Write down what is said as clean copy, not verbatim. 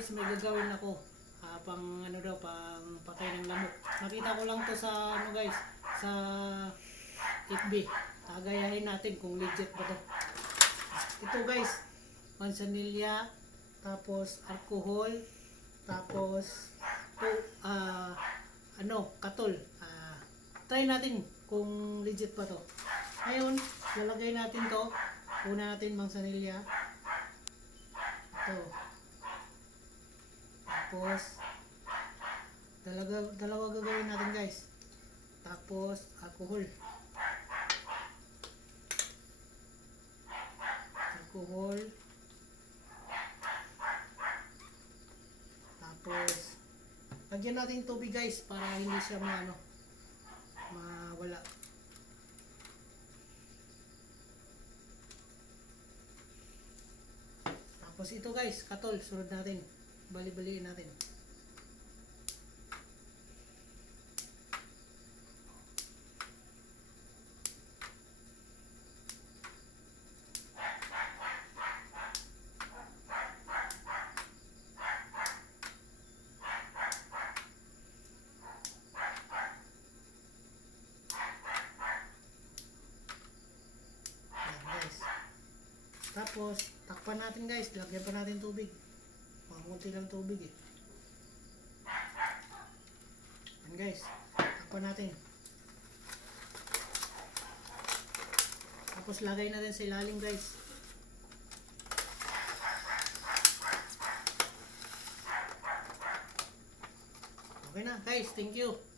guys, may gagawin ako. Pang ano daw, pang patay ng lamok. Nakita ko lang to sa ano guys, sa FB. Tagayahin natin kung legit ba to. Ito guys, mansanilya, tapos alcohol, tapos katol. Try natin kung legit pa to. Ngayon, lalagay natin to. Una natin mansanilya. Ito. Tapos, dalawa gagawin natin guys. Tapos, alcohol. Tapos, lagyan natin tubig guys para hindi siya mawala. Tapos ito guys, katol, sunod natin. Bali-baliin natin. Tapos, takpan natin guys. Lagyan pa natin tubig. Makunti lang tubig eh. Yan guys. Takpan natin. Tapos, lagay natin sa ilalim guys. Okay na guys. Thank you.